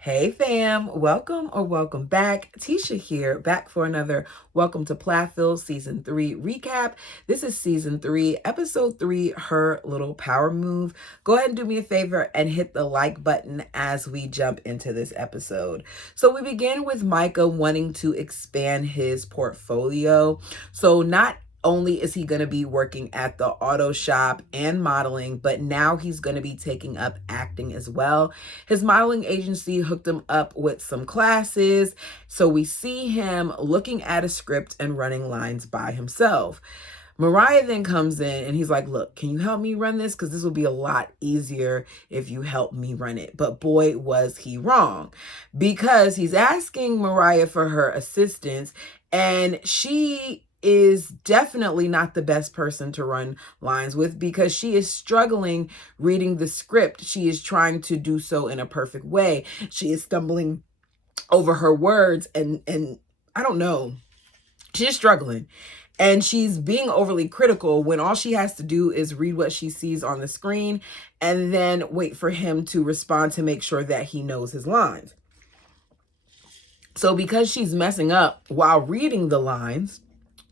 Hey fam, welcome or welcome back. Tisha here, back for another Welcome to Plathville Season 3 recap. This is Season 3, Episode 3, Her Little Power Move. Go ahead and do me a favor and hit the like button as we jump into this episode. So we begin with Micah wanting to expand his portfolio. So not only is he going to be working at the auto shop and modeling, but now he's going to be taking up acting as well. His modeling agency hooked him up with some classes, so we see him looking at a script and running lines by himself. Mariah then comes in and he's like, look, can you help me run this? Because this will be a lot easier if you help me run it. But boy, was he wrong, because he's asking Mariah for her assistance, and she is definitely not the best person to run lines with because she is struggling reading the script. She is trying to do so in a perfect way. She is stumbling over her words and I don't know. She's struggling. And she's being overly critical when all she has to do is read what she sees on the screen and then wait for him to respond to make sure that he knows his lines. So because she's messing up while reading the lines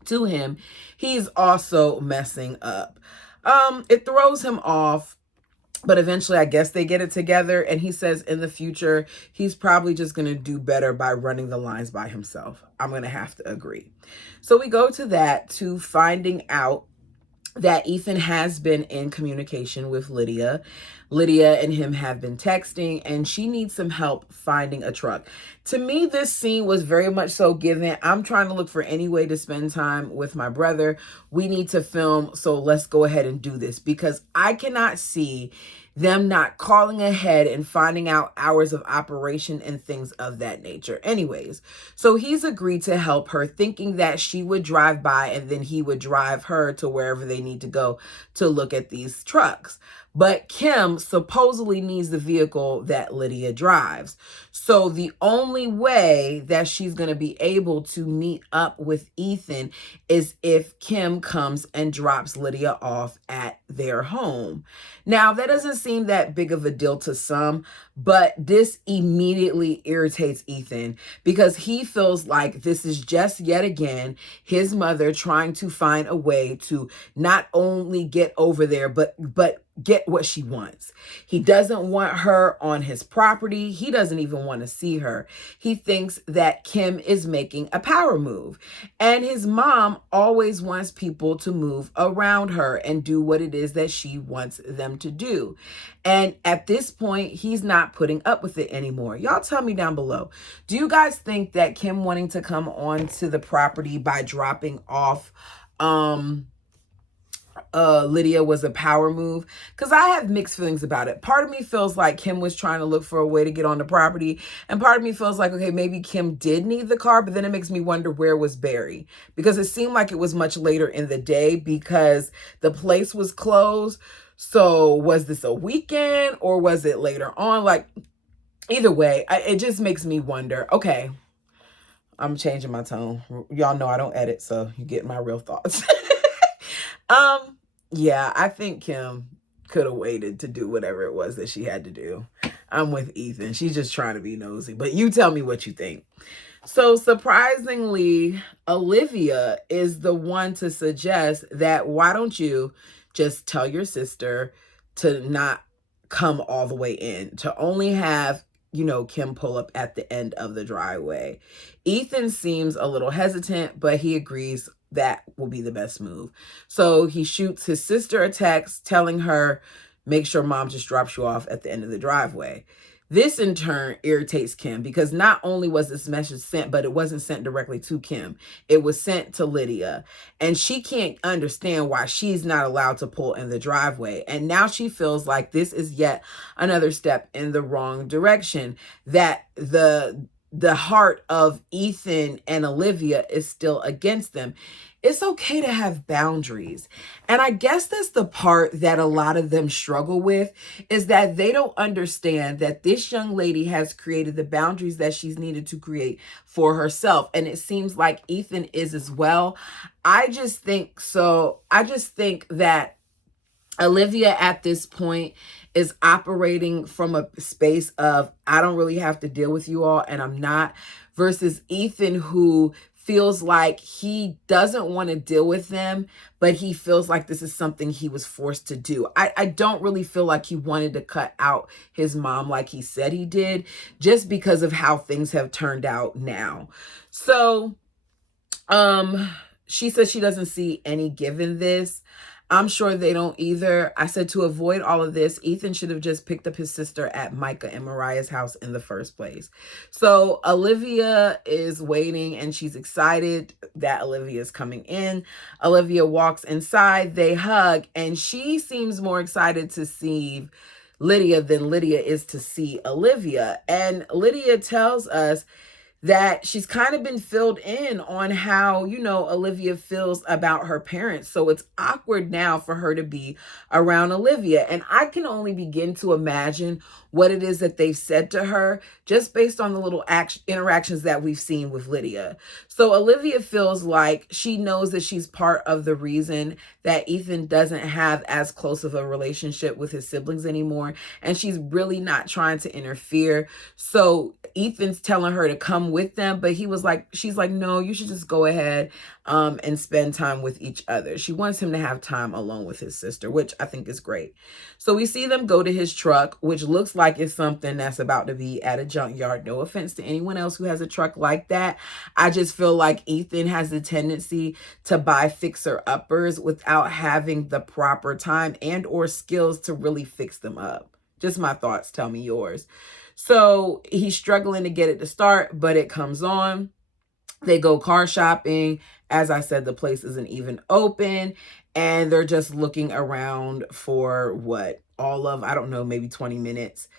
to him, he's also messing up. It throws him off, but eventually I guess they get it together, and he says in the future he's probably just going to do better by running the lines by himself. I'm going to have to agree. So we go to finding out that Ethan has been in communication with Lydia. Lydia and him have been texting, and she needs some help finding a truck. To me, this scene was very much so given, I'm trying to look for any way to spend time with my brother. We need to film, so let's go ahead and do this, because I cannot see them not calling ahead and finding out hours of operation and things of that nature. Anyways, so he's agreed to help her, thinking that she would drive by and then he would drive her to wherever they need to go to look at these trucks. But Kim supposedly needs the vehicle that Lydia drives. So the only way that she's going to be able to meet up with Ethan is if Kim comes and drops Lydia off at their home. Now, that doesn't seem that big of a deal to some, but this immediately irritates Ethan because he feels like this is just yet again his mother trying to find a way to not only get over there, but get what she wants. He doesn't want her on his property. He doesn't even want to see her. He thinks that Kim is making a power move. And his mom always wants people to move around her and do what it is that she wants them to do. And at this point, he's not putting up with it anymore. Y'all tell me down below. Do you guys think that Kim wanting to come onto the property by dropping off Lydia was a power move? Because I have mixed feelings about it. Part of me feels like Kim was trying to look for a way to get on the property, and part of me feels like, okay, maybe Kim did need the car, but then it makes me wonder where was Barry, because it seemed like it was much later in the day because the place was closed. So was this a weekend or was it later on? Like, either way, it just makes me wonder. Okay, I'm changing my tone. Y'all know I don't edit, so you get my real thoughts. Yeah, I think Kim could have waited to do whatever it was that she had to do. I'm with Ethan. She's just trying to be nosy, but you tell me what you think. So surprisingly, Olivia is the one to suggest that why don't you just tell your sister to not come all the way in, to only have Kim pull up at the end of the driveway. Ethan seems a little hesitant, but he agrees that will be the best move. So he shoots his sister a text telling her, make sure mom just drops you off at the end of the driveway. This in turn irritates Kim because not only was this message sent, but it wasn't sent directly to Kim. It was sent to Lydia, and she can't understand why she's not allowed to pull in the driveway. And now she feels like this is yet another step in the wrong direction, that the heart of Ethan and Olivia is still against them. It's okay to have boundaries. And I guess that's the part that a lot of them struggle with, is that they don't understand that this young lady has created the boundaries that she's needed to create for herself. And it seems like Ethan is as well. I just think that Olivia at this point is operating from a space of, I don't really have to deal with you all, and I'm not, versus Ethan, who feels like he doesn't want to deal with them, but he feels like this is something he was forced to do. I don't really feel like he wanted to cut out his mom like he said he did, just because of how things have turned out now. So, she says she doesn't see any give in this. I'm sure they don't either. I said to avoid all of this, Ethan should have just picked up his sister at Micah and Mariah's house in the first place. So Olivia is waiting and she's excited that Olivia is coming in. Olivia walks inside, they hug, and she seems more excited to see Lydia than Lydia is to see Olivia. And Lydia tells us that she's kind of been filled in on how, Olivia feels about her parents. So it's awkward now for her to be around Olivia. And I can only begin to imagine what it is that they've said to her just based on the little interactions that we've seen with Lydia. So Olivia feels like she knows that she's part of the reason that Ethan doesn't have as close of a relationship with his siblings anymore. And she's really not trying to interfere. So Ethan's telling her to come with them, but she's like, no, you should just go ahead and spend time with each other. She wants him to have time alone with his sister, which I think is great. So we see them go to his truck, which looks like it's something that's about to be at a junkyard. No offense to anyone else who has a truck like that. I just feel like Ethan has the tendency to buy fixer-uppers without having the proper time and or skills to really fix them up. Just my thoughts. Tell me yours. So he's struggling to get it to start, but it comes on. They go car shopping. As I said, the place isn't even open, and they're just looking around for I don't know, maybe 20 minutes.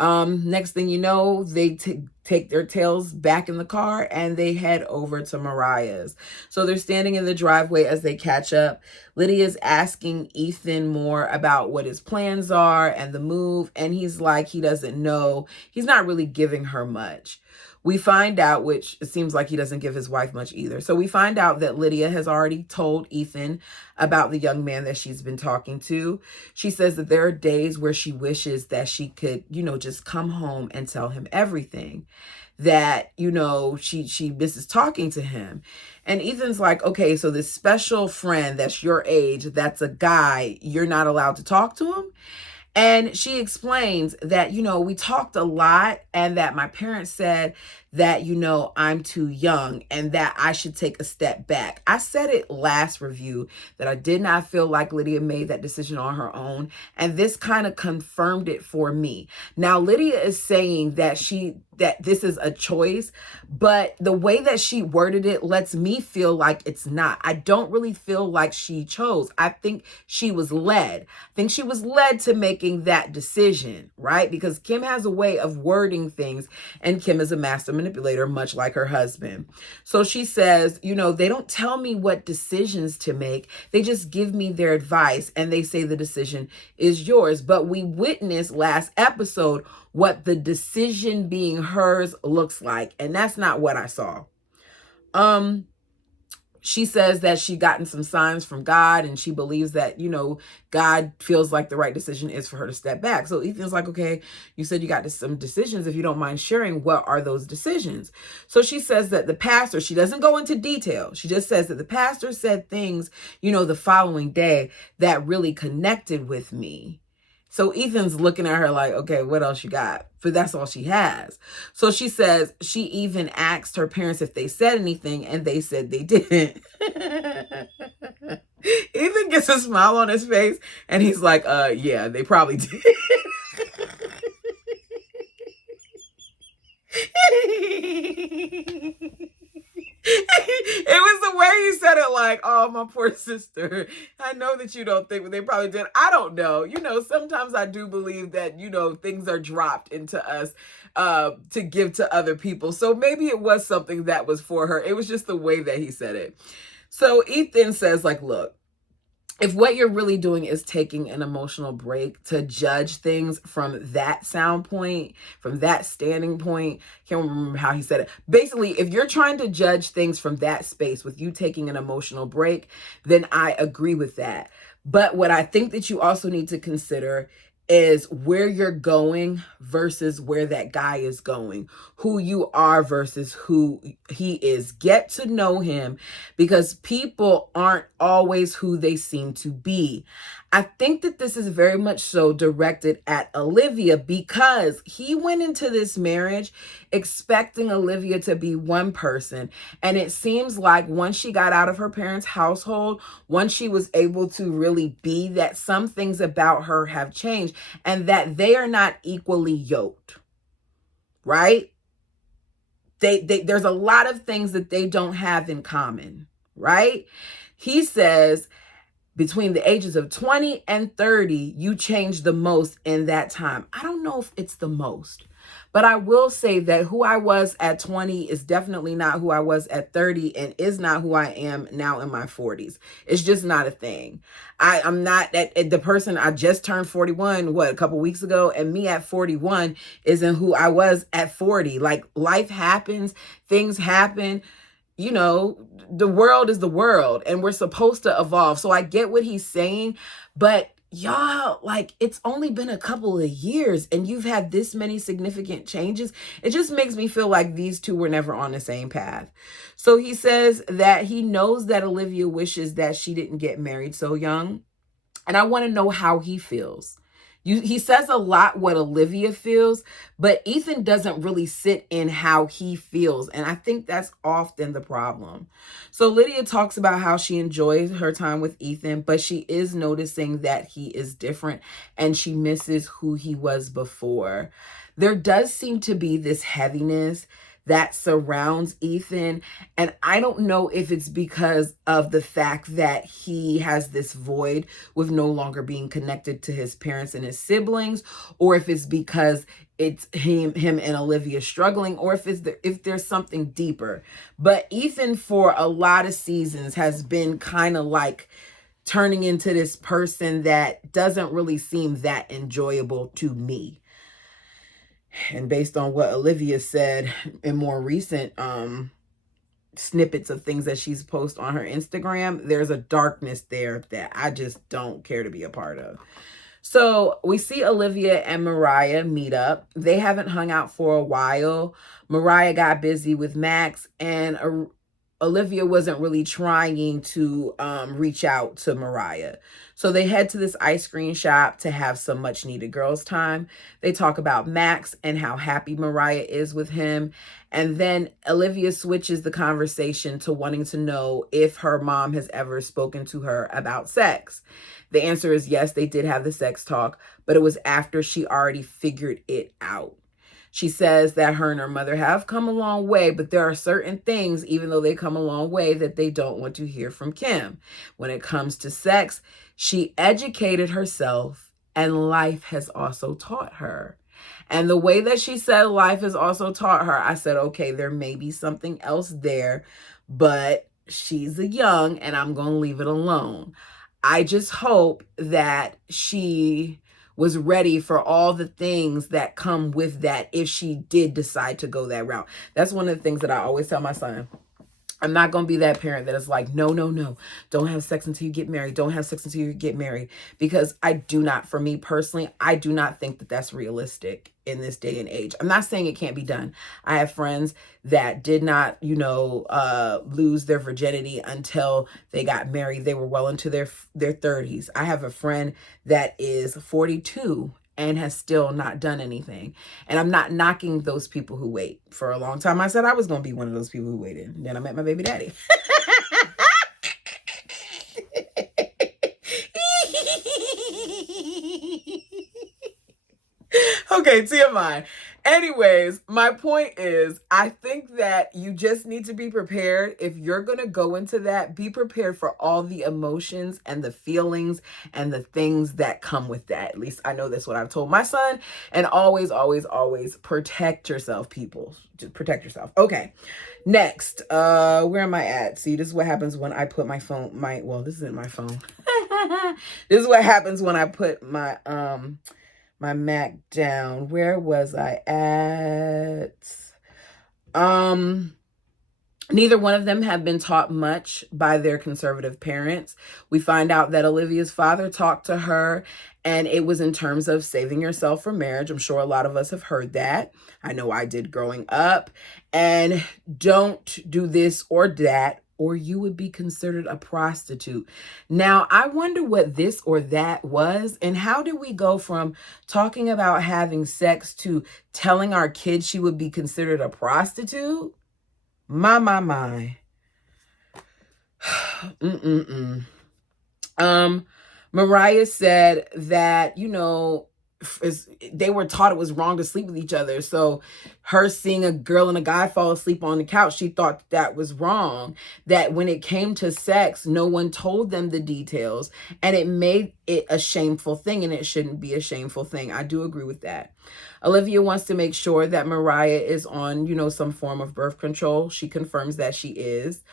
Next thing you know, they take their tails back in the car and they head over to Mariah's. So they're standing in the driveway as they catch up. Lydia's asking Ethan more about what his plans are and the move, and he's like, he doesn't know. He's not really giving her much. We find out, which it seems like he doesn't give his wife much either. So we find out that Lydia has already told Ethan about the young man that she's been talking to. She says that there are days where she wishes that she could, just come home and tell him everything. That, she misses talking to him. And Ethan's like, okay, so this special friend that's your age, that's a guy, you're not allowed to talk to him? And she explains that, we talked a lot and that my parents said that, I'm too young and that I should take a step back. I said it last review that I did not feel like Lydia made that decision on her own. And this kind of confirmed it for me. Now, Lydia is saying that this is a choice, but the way that she worded it lets me feel like it's not. I don't really feel like she chose. I think she was led. I think she was led to making that decision, right? Because Kim has a way of wording things, and Kim is a master manipulator, much like her husband. So she says, they don't tell me what decisions to make. They just give me their advice and they say the decision is yours. But we witnessed last episode what the decision being hers looks like. And that's not what I saw. She says that she gotten some signs from God and she believes that, God feels like the right decision is for her to step back. So Ethan's like, okay, you said you got some decisions. If you don't mind sharing, what are those decisions? So she says that the pastor, she doesn't go into detail. She just says that the pastor said things, the following day that really connected with me. So Ethan's looking at her like, okay, what else you got? But that's all she has. So she says she even asked her parents if they said anything, and they said they didn't. Ethan gets a smile on his face, and he's like, yeah, they probably did. It was the way he said it, like, oh, my poor sister. I know that you don't think, but they probably did. I don't know. Sometimes I do believe that, things are dropped into us to give to other people. So maybe it was something that was for her. It was just the way that he said it. So Ethan says, like, look, if what you're really doing is taking an emotional break to judge things from that sound point, from that standing point, can't remember how he said it. Basically, if you're trying to judge things from that space with you taking an emotional break, then I agree with that. But what I think that you also need to consider is where you're going versus where that guy is going, who you are versus who he is. Get to know him, because people aren't always who they seem to be. I think that this is very much so directed at Olivia, because he went into this marriage expecting Olivia to be one person. And it seems like once she got out of her parents' household, once she was able to really be, that some things about her have changed and that they are not equally yoked, right? There's a lot of things that they don't have in common, right? He says between the ages of 20 and 30, you change the most in that time. I don't know if it's the most, but I will say that who I was at 20 is definitely not who I was at 30 and is not who I am now in my 40s. It's just not a thing. I'm not the person. I just turned 41, a couple weeks ago, and me at 41 isn't who I was at 40. Like, life happens, things happen. The world is the world and we're supposed to evolve. So I get what he's saying, but y'all, like, it's only been a couple of years and you've had this many significant changes. It just makes me feel like these two were never on the same path. So he says that he knows that Olivia wishes that she didn't get married so young. And I want to know how he feels. He says a lot what Olivia feels, but Ethan doesn't really sit in how he feels. And I think that's often the problem. So Lydia talks about how she enjoys her time with Ethan, but she is noticing that he is different and she misses who he was before. There does seem to be this heaviness that surrounds Ethan. And I don't know if it's because of the fact that he has this void with no longer being connected to his parents and his siblings, or if it's because it's him and Olivia struggling, or if there's something deeper. But Ethan, for a lot of seasons, has been kind of like turning into this person that doesn't really seem that enjoyable to me. And based on what Olivia said in more recent snippets of things that she's posted on her Instagram, there's a darkness there that I just don't care to be a part of. So we see Olivia and Mariah meet up. They haven't hung out for a while. Mariah got busy with Max, and Olivia wasn't really trying to reach out to Mariah. So they head to this ice cream shop to have some much needed girls time. They talk about Max and how happy Mariah is with him. And then Olivia switches the conversation to wanting to know if her mom has ever spoken to her about sex. The answer is yes, they did have the sex talk, but it was after she already figured it out. She says that her and her mother have come a long way, but there are certain things, even though they come a long way, that they don't want to hear from Kim. When it comes to sex, she educated herself and life has also taught her. And the way that she said life has also taught her, I said, okay, there may be something else there, but she's a young and I'm going to leave it alone. I just hope that she was ready for all the things that come with that if she did decide to go that route. That's one of the things that I always tell my son. I'm not going to be that parent that is like, no, don't have sex until you get married. Don't have sex until you get married. Because for me personally, I do not think that that's realistic in this day and age. I'm not saying it can't be done. I have friends that did not, lose their virginity until they got married. They were well into their 30s. I have a friend that is 42 and has still not done anything. And I'm not knocking those people who wait. For a long time, I said I was going to be one of those people who waited. And then I met my baby daddy. Okay, TMI. Anyways, my point is, I think that you just need to be prepared. If you're going to go into that, be prepared for all the emotions and the feelings and the things that come with that. At least I know that's what I've told my son. And always, always, always protect yourself, people. Just protect yourself. Okay. Next, where am I at? See, this is what happens when I put my phone, this isn't my phone. This is what happens when I put my Mac down. Where was I at? Neither one of them have been taught much by their conservative parents. We find out that Olivia's father talked to her, and it was in terms of saving yourself for marriage. I'm sure a lot of us have heard that. I know I did growing up. And don't do this or that, or you would be considered a prostitute. Now, I wonder what this or that was, and how did we go from talking about having sex to telling our kids she would be considered a prostitute? My. Mm-mm-mm. Mariah said that, they were taught it was wrong to sleep with each other. So her seeing a girl and a guy fall asleep on the couch, she thought that was wrong. That when it came to sex, no one told them the details, and it made it a shameful thing, and it shouldn't be a shameful thing. I do agree with that. Olivia wants to make sure that Mariah is on, some form of birth control. She confirms that she is.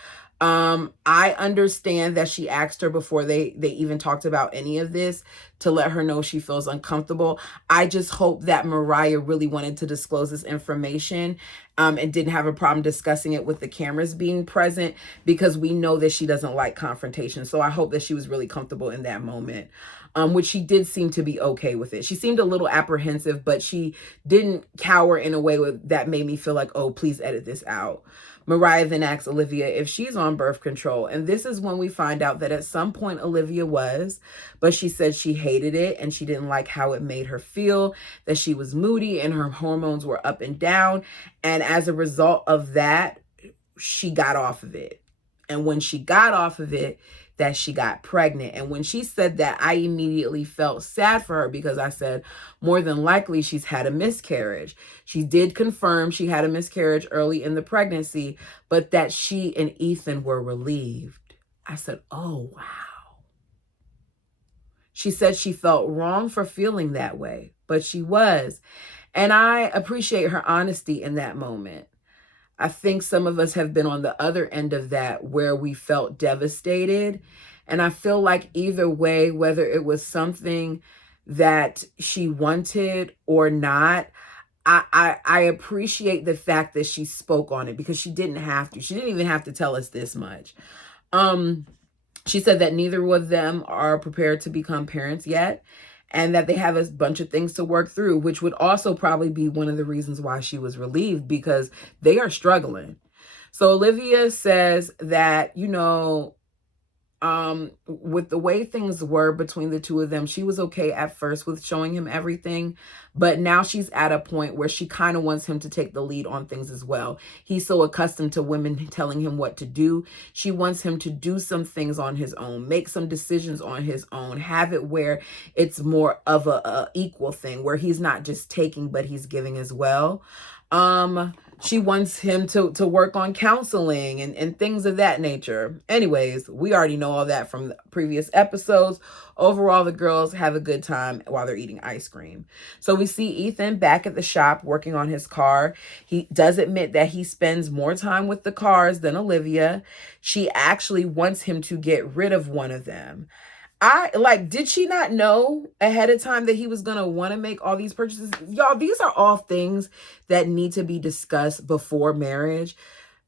I understand that she asked her before they even talked about any of this to let her know she feels uncomfortable. I just hope that Mariah really wanted to disclose this information and didn't have a problem discussing it with the cameras being present, because we know that she doesn't like confrontation. So I hope that she was really comfortable in that moment, which she did seem to be okay with it. She seemed a little apprehensive, but she didn't cower in a way that made me feel like, oh, please edit this out. Mariah then asks Olivia if she's on birth control. And this is when we find out that at some point Olivia was, but she said she hated it and she didn't like how it made her feel, that she was moody and her hormones were up and down. And as a result of that, she got off of it. And when she got off of it, that she got pregnant. And when she said that, I immediately felt sad for her, because I said, more than likely she's had a miscarriage. She did confirm she had a miscarriage early in the pregnancy, but that she and Ethan were relieved. I said, oh, wow. She said she felt wrong for feeling that way, but she was. And I appreciate her honesty in that moment. I think some of us have been on the other end of that, where we felt devastated. And I feel like either way, whether it was something that she wanted or not, I appreciate the fact that she spoke on it, because she didn't have to. She didn't even have to tell us this much. She said that neither of them are prepared to become parents yet, and that they have a bunch of things to work through, which would also probably be one of the reasons why she was relieved, because they are struggling. So Olivia says that, with the way things were between the two of them, she was okay at first with showing him everything, but now she's at a point where she kind of wants him to take the lead on things as well. He's so accustomed to women telling him what to do. She wants him to do some things on his own, make some decisions on his own, have it where it's more of a equal thing, where he's not just taking, but he's giving as well. She wants him to work on counseling and things of that nature. Anyways, we already know all that from the previous episodes. Overall, the girls have a good time while they're eating ice cream. So we see Ethan back at the shop working on his car. He does admit that he spends more time with the cars than Olivia. She actually wants him to get rid of one of them. Did she not know ahead of time that he was going to want to make all these purchases? Y'all, these are all things that need to be discussed before marriage.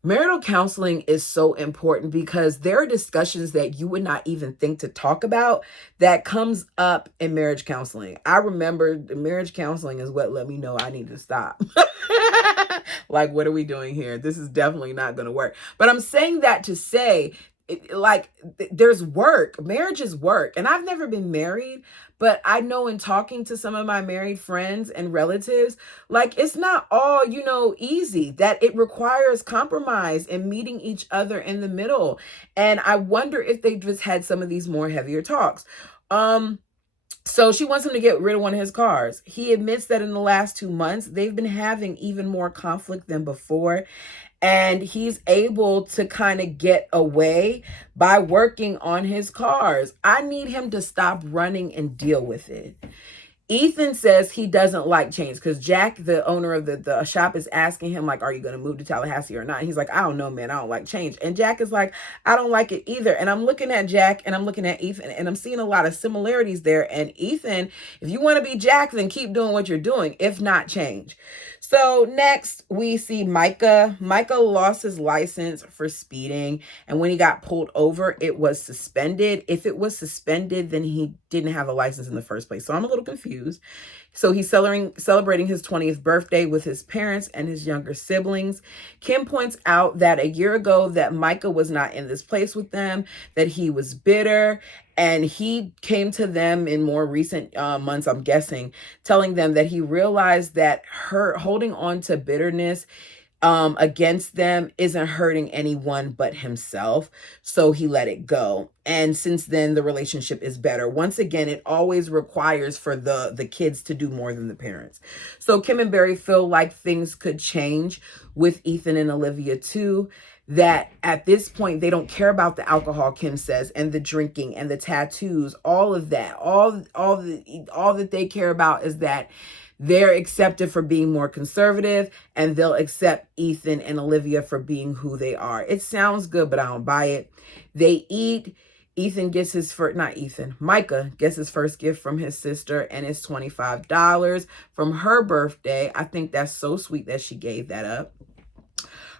Marital counseling is so important, because there are discussions that you would not even think to talk about that comes up in marriage counseling. I remember the marriage counseling is what let me know I need to stop. Like, what are we doing here? This is definitely not going to work. But I'm saying that to say, there's work. Marriage is work. And I've never been married, but I know in talking to some of my married friends and relatives, it's not all, easy, that it requires compromise and meeting each other in the middle. And I wonder if they just had some of these more heavier talks. So she wants him to get rid of one of his cars. He admits that in the last 2 months, they've been having even more conflict than before. And he's able to kind of get away by working on his cars. I need him to stop running and deal with it. Ethan says he doesn't like change, because Jack, the owner of the shop, is asking him, are you going to move to Tallahassee or not? And he's like, I don't know, man. I don't like change. And Jack is like, I don't like it either. And I'm looking at Jack and I'm looking at Ethan, and I'm seeing a lot of similarities there. And Ethan, if you want to be Jack, then keep doing what you're doing. If not, change. So next we see Micah. Micah lost his license for speeding, and when he got pulled over, it was suspended. If it was suspended, then he didn't have a license in the first place. So I'm a little confused. So he's celebrating his 20th birthday with his parents and his younger siblings. Kim points out that a year ago that Micah was not in this place with them, that he was bitter, and he came to them in more recent months, I'm guessing, telling them that he realized that her holding on to bitterness against them isn't hurting anyone but himself. So he let it go. And since then, the relationship is better. Once again, it always requires for the kids to do more than the parents. So Kim and Barry feel like things could change with Ethan and Olivia too. That at this point, they don't care about the alcohol, Kim says, and the drinking and the tattoos, all of that. All that they care about is that they're accepted for being more conservative, and they'll accept Ethan and Olivia for being who they are. It sounds good, but I don't buy it. They eat. Ethan gets his first, not Ethan, Micah gets his first gift from his sister, and it's $25 from her birthday. I think that's so sweet that she gave that up.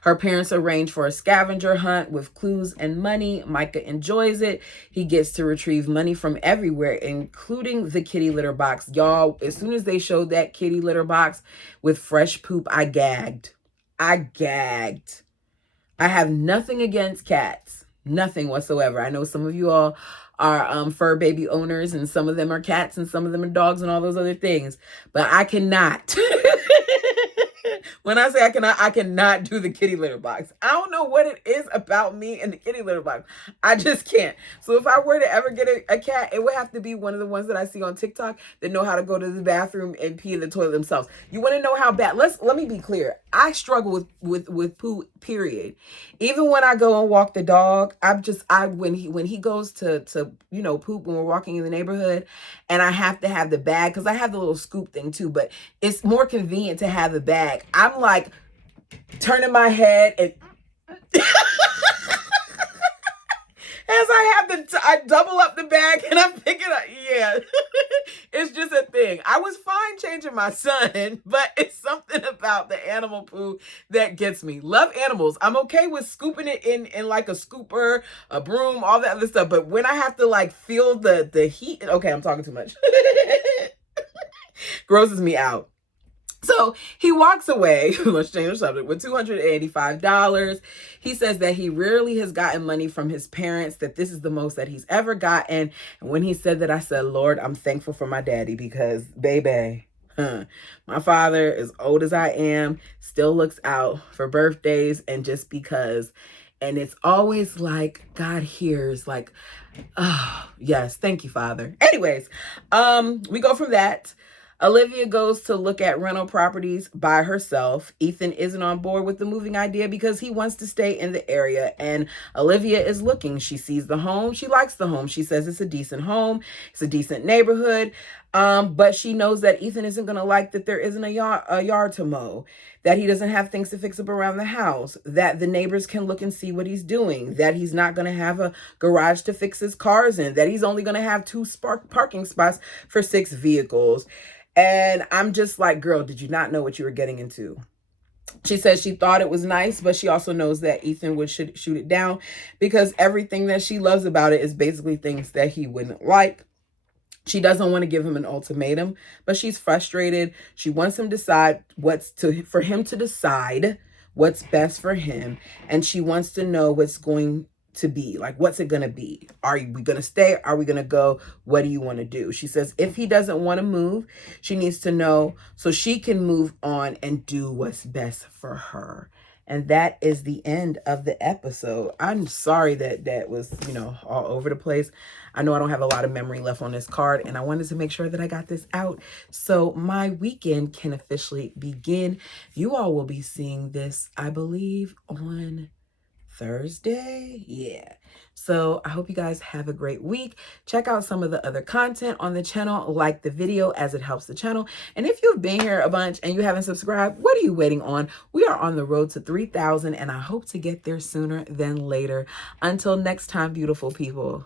Her parents arrange for a scavenger hunt with clues and money. Micah enjoys it. He gets to retrieve money from everywhere, including the kitty litter box. Y'all, as soon as they showed that kitty litter box with fresh poop, I gagged. I gagged. I have nothing against cats. Nothing whatsoever. I know some of you all are fur baby owners, and some of them are cats and some of them are dogs and all those other things. But I cannot. When I say I cannot do the kitty litter box. I don't know what it is about me and the kitty litter box. I just can't. So if I were to ever get a cat, it would have to be one of the ones that I see on TikTok that know how to go to the bathroom and pee in the toilet themselves. You want to know how bad? Let me be clear. I struggle with poo, period. Even when I go and walk the dog, when he goes to poop when we're walking in the neighborhood, and I have to have the bag because I have the little scoop thing too, but it's more convenient to have the bag. I'm like turning my head and as I double up the bag and I pick it up. Yeah, it's just a thing. I was fine changing my son, but it's something about the animal poo that gets me. Love animals. I'm okay with scooping it in like a scooper, a broom, all that other stuff. But when I have to like feel the heat, okay, I'm talking too much. Grosses me out. So he walks away, let's change the subject, with $285. He says that he rarely has gotten money from his parents, that this is the most that he's ever gotten. And when he said that, I said, Lord, I'm thankful for my daddy because, baby, my father, as old as I am, still looks out for birthdays and just because. And it's always like God hears, like, oh, yes, thank you, Father. Anyways, we go from that. Olivia goes to look at rental properties by herself. Ethan isn't on board with the moving idea because he wants to stay in the area. And Olivia is looking. She sees the home. She likes the home. She says it's a decent home. It's a decent neighborhood. But she knows that Ethan isn't going to like that there isn't a yard to mow, that he doesn't have things to fix up around the house, that the neighbors can look and see what he's doing, that he's not going to have a garage to fix his cars in, that he's only going to have 2 parking spots for 6 vehicles. And I'm just like, girl, did you not know what you were getting into? She says she thought it was nice, but she also knows that Ethan would shoot it down because everything that she loves about it is basically things that he wouldn't like. She doesn't want to give him an ultimatum, but she's frustrated. She wants him to decide for him to decide what's best for him. And she wants to know what's going to be. Like, what's it going to be? Are we going to stay? Are we going to go? What do you want to do? She says if he doesn't want to move, she needs to know so she can move on and do what's best for her. And that is the end of the episode. I'm sorry that was, all over the place. I know I don't have a lot of memory left on this card, and I wanted to make sure that I got this out so my weekend can officially begin. You all will be seeing this, I believe, on Thursday. Yeah. So I hope you guys have a great week. Check out some of the other content on the channel. Like the video as it helps the channel. And if you've been here a bunch and you haven't subscribed, what are you waiting on? We are on the road to 3,000 and I hope to get there sooner than later. Until next time, beautiful people.